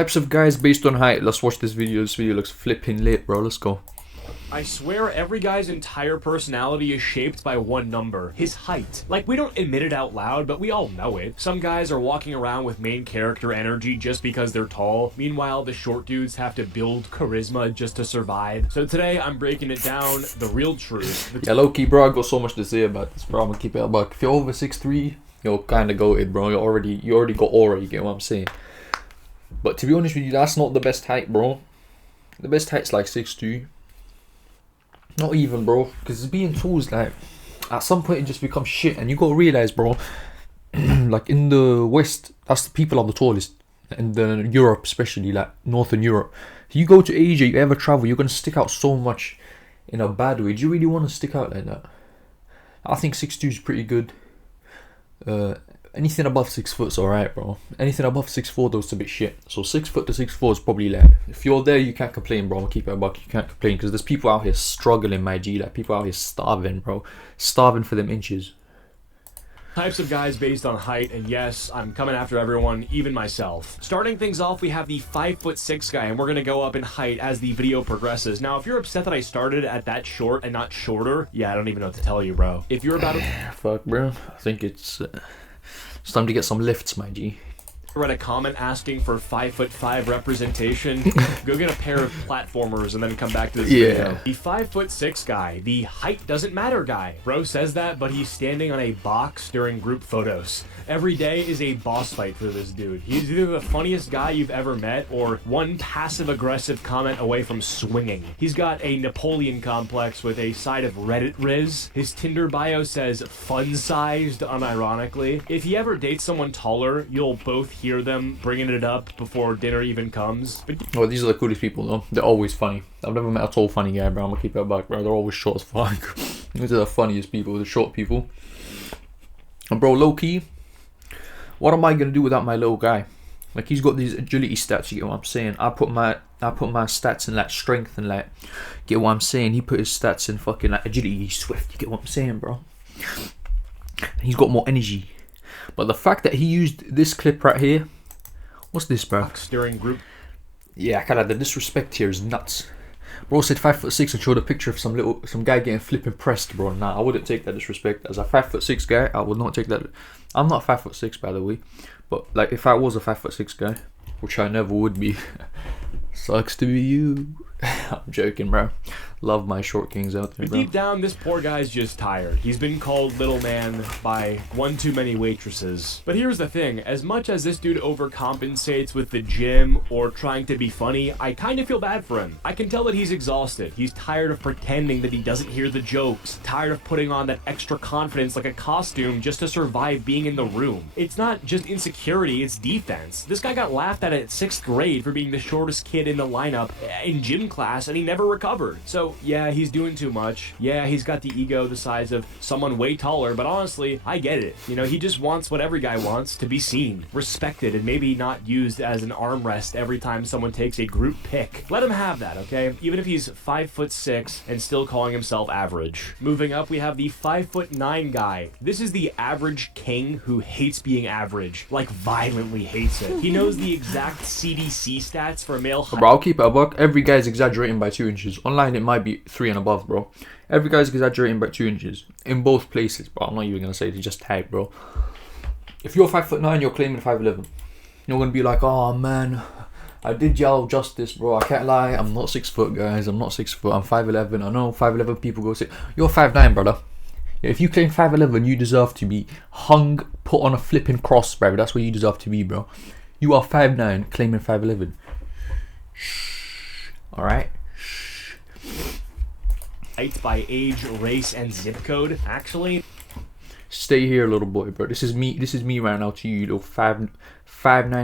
Types of guys based on height. Let's watch this video. This video looks flipping lit, bro. Let's go. I swear every guy's entire personality is shaped by one number, his height. Like, we don't admit it out loud, but we all know it. Some guys are walking around with main character energy just because they're tall. Meanwhile, the short dudes have to build charisma just to survive. So today, I'm breaking it down, the real truth. Yeah, low-key, bro, I got so much to say about this, bro. I'm gonna keep it a buck. If you're over 6'3", you're kinda goated, bro. You already got aura, you get what I'm saying? But to be honest with you, that's not the best height, bro. The best height's like 6'2". Not even, bro, because being tall is like, at some point it just becomes shit, and you gotta realize, bro, like in the West, that's the people are the tallest, in the Europe especially, like Northern Europe. If you go to Asia, you ever travel, you're gonna stick out so much in a bad way. Do you really want to stick out like that? I think 6'2" is pretty good. Anything above 6 foot is alright, bro. Anything above 6'4" though is a bit shit. So 6 foot to 6'4" is probably like, if you're there, you can't complain, bro. I'll keep it a buck. You can't complain because there's people out here struggling, my G. Like, people out here starving, bro. Starving for them inches. Types of guys based on height, and yes, I'm coming after everyone, even myself. Starting things off, we have the 5'6" guy, and we're gonna go up in height as the video progresses. Now, if you're upset that I started at that short and not shorter, yeah, I don't even know what to tell you, bro. If you're about to... Fuck, bro. I think it's time to get some lifts, my G. Read a comment asking for 5'5" representation. Go get a pair of platformers and then come back to this video. The 5'6" guy, the height doesn't matter guy. Bro says that, but he's standing on a box during group photos. Every day is a boss fight for this dude. He's either the funniest guy you've ever met or one passive-aggressive comment away from swinging. He's got a Napoleon complex with a side of Reddit Riz. His Tinder bio says fun-sized, unironically. If he ever dates someone taller, you'll both hear them bringing it up before dinner even comes. Oh, these are the coolest people, though. They're always funny. I've never met a tall, funny guy, bro. I'm gonna keep it back, bro. They're always short as fuck. These are the funniest people, the short people. And bro, low-key, what am I gonna do without my little guy? Like, he's got these agility stats, you get what I'm saying? I put my stats in like strength and like, get what I'm saying? He put his stats in fucking like agility, he's swift, you get what I'm saying, bro? And he's got more energy. But the fact that he used this clip right here, what's this, bro? During group. Yeah, kinda the disrespect here is nuts. Bro said 5'6" and showed a picture of some guy getting flipping pressed, bro. Nah, I wouldn't take that disrespect. As a 5'6" guy, I would not take that. I'm not 5'6", by the way, but like if I was a 5'6" guy, which I never would be, sucks to be you. I'm joking, bro. Love my short kings out there, But bro. deep down, this poor guy's just tired. He's been called little man by one too many waitresses. But here's the thing, as much as this dude overcompensates with the gym or trying to be funny, I kind of feel bad for him. I can tell that he's exhausted. He's tired of pretending that he doesn't hear the jokes, tired of putting on that extra confidence like a costume just to survive being in the room. It's not just insecurity, it's defense. This guy got laughed at 6th grade for being the shortest kid in the lineup in gym class, and he never recovered. So yeah, he's doing too much. Yeah, he's got the ego the size of someone way taller, but honestly, I get it. You know, he just wants what every guy wants, to be seen, respected, and maybe not used as an armrest every time someone takes a group pic. Let him have that, okay? Even if he's 5'6" and still calling himself average. Moving up, we have the 5'9" guy. This is the average king who hates being average, like violently hates it. He knows the exact CDC stats for a male height. Bro, I'll keep it a buck. Every guy's exaggerating by 2 inches. Online, it might be 3 and above, bro. Every guy's exaggerating by 2 inches in both places, bro. I'm not even gonna say they just type, bro. If you're 5'9", you're claiming 5'11". You're gonna be like, oh man, I did y'all justice, bro. I can't lie. I'm not 6 foot, guys. I'm not 6 foot. I'm 5'11". I know 5'11" people go say you're 5'9", brother. If you claim 5'11", you deserve to be hung, put on a flipping cross, bro. That's what you deserve to be, bro. You are 5'9", claiming 5'11". Shh. All right. By age, race, and zip code. Actually, stay here, little boy, bro. This is me right now to you, little 5'9"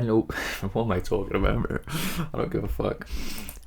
little. What am I talking about, bro? I don't give a fuck.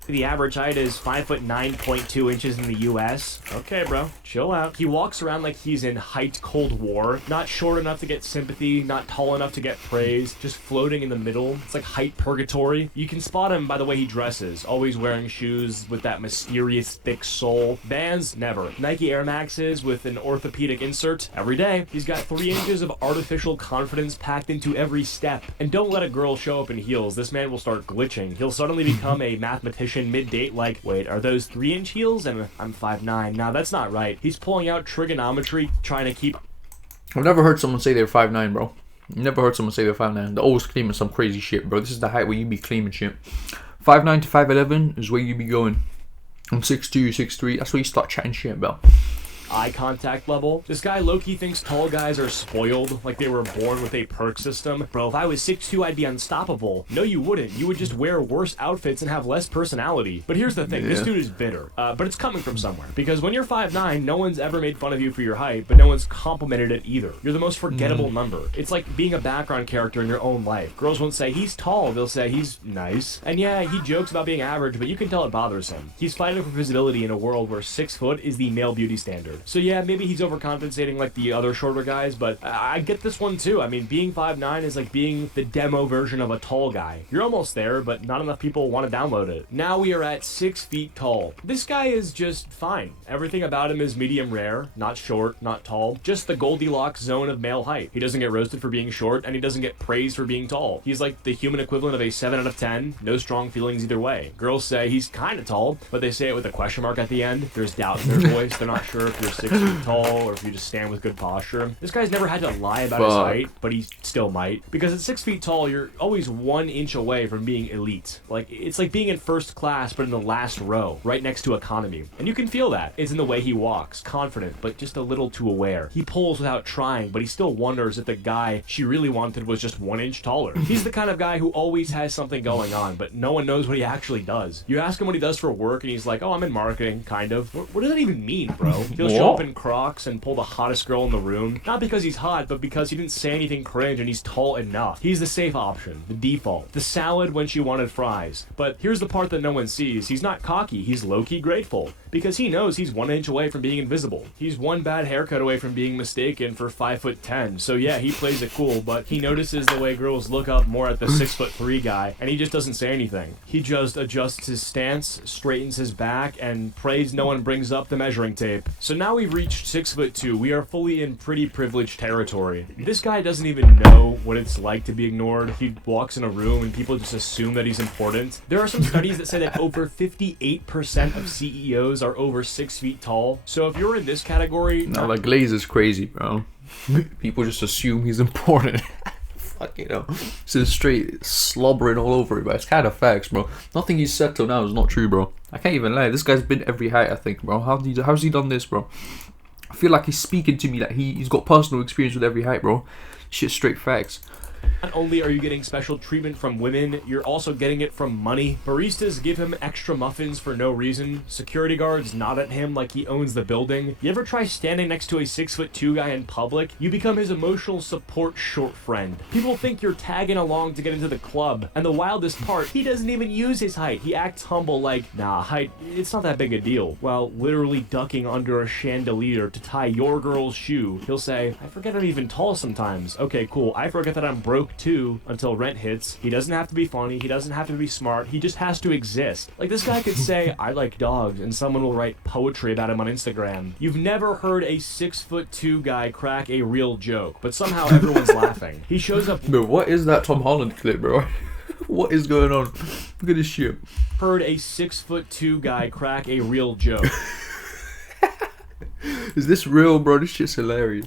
The average height is 5'9.2" in the US. Okay, bro, chill out. He walks around like he's in height Cold War, not short enough to get sympathy, not tall enough to get praise, just floating in the middle. It's like height purgatory. You can spot him by the way he dresses, always wearing shoes with that mysterious thick sole. Vans, never. Nike Air Maxes with an orthopedic insert, every day. He's got 3 inches of artificial confidence packed into every step. And don't let a girl show up in heels. This man will start glitching. He'll suddenly become a mathematician mid-date like, wait, are those 3-inch heels? And I'm 5'9". Now that's not right. He's pulling out trigonometry, trying to keep... I've never heard someone say they're 5'9", bro. Never heard someone say they're 5'9". They're always claiming some crazy shit, bro. This is the height where you be claiming shit. 5'9" to 5'11" is where you be going. I'm 6'2", 6'3". That's where you start chatting shit, bro. Eye contact level. This guy low-key thinks tall guys are spoiled, like they were born with a perk system. Bro, if I was 6'2", I'd be unstoppable. No, you wouldn't. You would just wear worse outfits and have less personality. But here's the thing, this dude is bitter. But it's coming from somewhere. Because when you're 5'9", no one's ever made fun of you for your height, but no one's complimented it either. You're the most forgettable number. It's like being a background character in your own life. Girls won't say, he's tall. They'll say, he's nice. And yeah, he jokes about being average, but you can tell it bothers him. He's fighting for visibility in a world where 6 foot is the male beauty standard. So yeah, maybe he's overcompensating like the other shorter guys, but I get this one too. I mean, being 5'9" is like being the demo version of a tall guy. You're almost there, but not enough people want to download it. Now we are at 6 feet tall. This guy is just fine. Everything about him is medium rare, not short, not tall, just the Goldilocks zone of male height. He doesn't get roasted for being short, and he doesn't get praised for being tall. He's like the human equivalent of a 7 out of 10, no strong feelings either way. Girls say he's kind of tall, but they say it with a question mark at the end. There's doubt in their voice. They're not sure if you're 6 feet tall or if you just stand with good posture. This guy's never had to lie about his height, but he still might. Because at 6 feet tall, you're always 1 inch away from being elite. Like, it's like being in first class, but in the last row, right next to economy. And you can feel that. It's in the way he walks, confident, but just a little too aware. He pulls without trying, but he still wonders if the guy she really wanted was just 1 inch taller. He's the kind of guy who always has something going on, but no one knows what he actually does. You ask him what he does for work, and he's like, oh, I'm in marketing, kind of. What does that even mean, bro? He'll show up in Crocs and pull the hottest girl in the room. Not because he's hot, but because he didn't say anything cringe and he's tall enough. He's the safe option, the default, the salad when she wanted fries. But here's the part that no one sees. He's not cocky, he's low-key grateful. Because he knows he's 1 inch away from being invisible. He's one bad haircut away from being mistaken for 5'10". So yeah, he plays it cool, but he notices the way girls look up more at the 6'3" guy, and he just doesn't say anything. He just adjusts his stance, straightens his back, and prays no one brings up the measuring tape. So now we've reached 6'2". We are fully in pretty privileged territory. This guy doesn't even know what it's like to be ignored. He walks in a room and people just assume that he's important. There are some studies that say that over 58% of CEOs are over 6 feet tall. So if you're in this category... No, like Glaze is crazy, bro. People just assume he's important. Fuck, you know. So straight slobbering all over it, but it's kind of facts, bro. Nothing he's said till now is not true, bro. I can't even lie. This guy's been every height, I think, bro. How's he done this, bro? I feel like he's speaking to me like he's got personal experience with every height, bro. Shit, straight facts. Not only are you getting special treatment from women, you're also getting it from money. Baristas give him extra muffins for no reason. Security guards nod at him like he owns the building. You ever try standing next to a 6'2" guy in public? You become his emotional support short friend. People think you're tagging along to get into the club. And the wildest part, he doesn't even use his height. He acts humble like, nah, height, it's not that big a deal. While literally ducking under a chandelier to tie your girl's shoe, he'll say, I forget I'm even tall sometimes. Okay, cool. I forget that I'm broke too until rent hits. He doesn't have to be funny. He doesn't have to be smart. He just has to exist. Like, this guy could say, I like dogs, and someone will write poetry about him on Instagram. You've never heard a 6'2" guy crack a real joke, but somehow everyone's laughing. He shows up... Bro, what is that Tom Holland clip, bro? What is going on? Look at this shit. Heard a 6'2" guy crack a real joke. Is this real, bro? This shit's hilarious.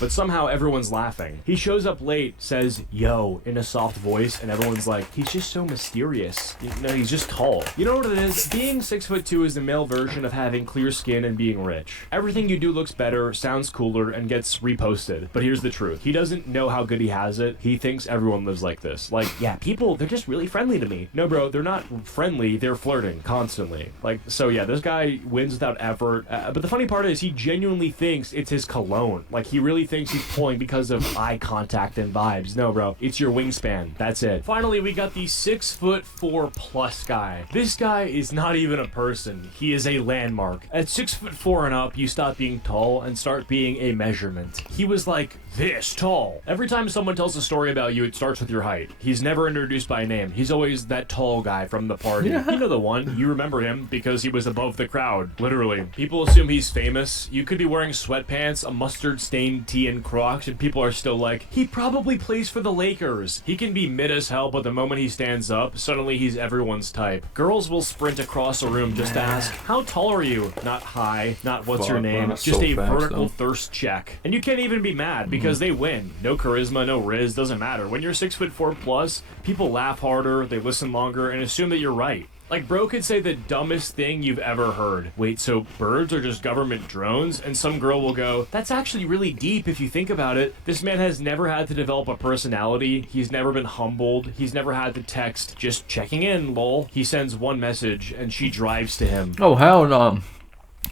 But somehow everyone's laughing. He shows up late, says, yo, in a soft voice, and everyone's like, he's just so mysterious. No, he's just tall. You know what it is? Being 6'2" is the male version of having clear skin and being rich. Everything you do looks better, sounds cooler, and gets reposted. But here's the truth. He doesn't know how good he has it. He thinks everyone lives like this. Like, yeah, people, they're just really friendly to me. No, bro, they're not friendly. They're flirting constantly. Like, so yeah, this guy wins without effort. But the funny part is he genuinely genuinely thinks it's his cologne. Like, he really thinks he's pulling because of eye contact and vibes. No, bro, it's your wingspan. That's it. Finally, we got the 6'4+ guy. This guy is not even a person. He is a landmark. At 6'4" and up, you stop being tall and start being a measurement. He was like this tall. Every time someone tells a story about you, it starts with your height. He's never introduced by name. He's always that tall guy from the party. Yeah. You know the one. You remember him because he was above the crowd. Literally. People assume he's famous. You could be wearing sweatpants, a mustard-stained tee, and Crocs, and people are still like, he probably plays for the Lakers. He can be mid as hell, but the moment he stands up, suddenly he's everyone's type. Girls will sprint across a room just to ask, how tall are you? Not hi, not what's your Fuck, name. man, that's Just so a fast, vertical though. thirst check. And you can't even be mad because they win. No charisma, no riz, doesn't matter. When you're 6'4+, people laugh harder, they listen longer, and assume that you're right. Like, bro could say the dumbest thing you've ever heard. Wait, so birds are just government drones? And some girl will go, that's actually really deep if you think about it. This man has never had to develop a personality. He's never been humbled. He's never had to text, just checking in, lol. He sends one message, and she drives to him. Oh hell no!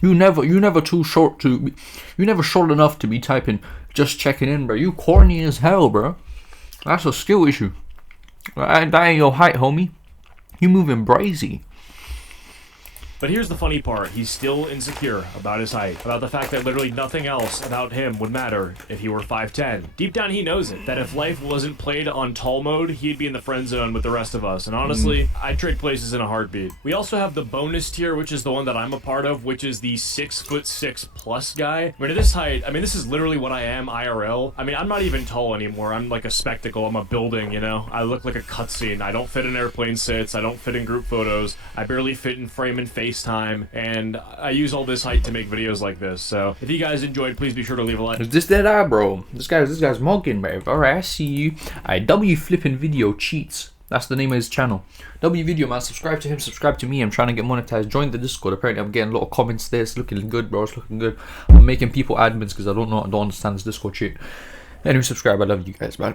You never too short to. You never short enough to be typing. Just checking in, bro. You corny as hell, bro. That's a skill issue. That ain't your height, homie. You moving brazy. But here's the funny part. He's still insecure about his height, about the fact that literally nothing else about him would matter if he were 5'10". Deep down he knows it, that if life wasn't played on tall mode, he'd be in the friend zone with the rest of us. And honestly, I'd trade places in a heartbeat. We also have the bonus tier, which is the one that I'm a part of, which is the 6'6+ guy. I mean, at this height, this is literally what I am IRL. I'm not even tall anymore. I'm like a spectacle. I'm a building, you know? I look like a cutscene. I don't fit in airplane sits. I don't fit in group photos. I barely fit in frame and face time, and I use all this height to make videos like this. So if you guys enjoyed, please be sure to leave a like. Is this that eye, bro? This guy's mugging, bro. Alright, I see you. Alright, W Flipping Video Cheats. That's the name of his channel. W Video, man. Subscribe to him, subscribe to me. I'm trying to get monetized. Join the Discord. Apparently, I'm getting a lot of comments there. It's looking good, bro. It's looking good. I'm making people admins because I don't understand this Discord shit. Anyway, subscribe. I love you guys, man.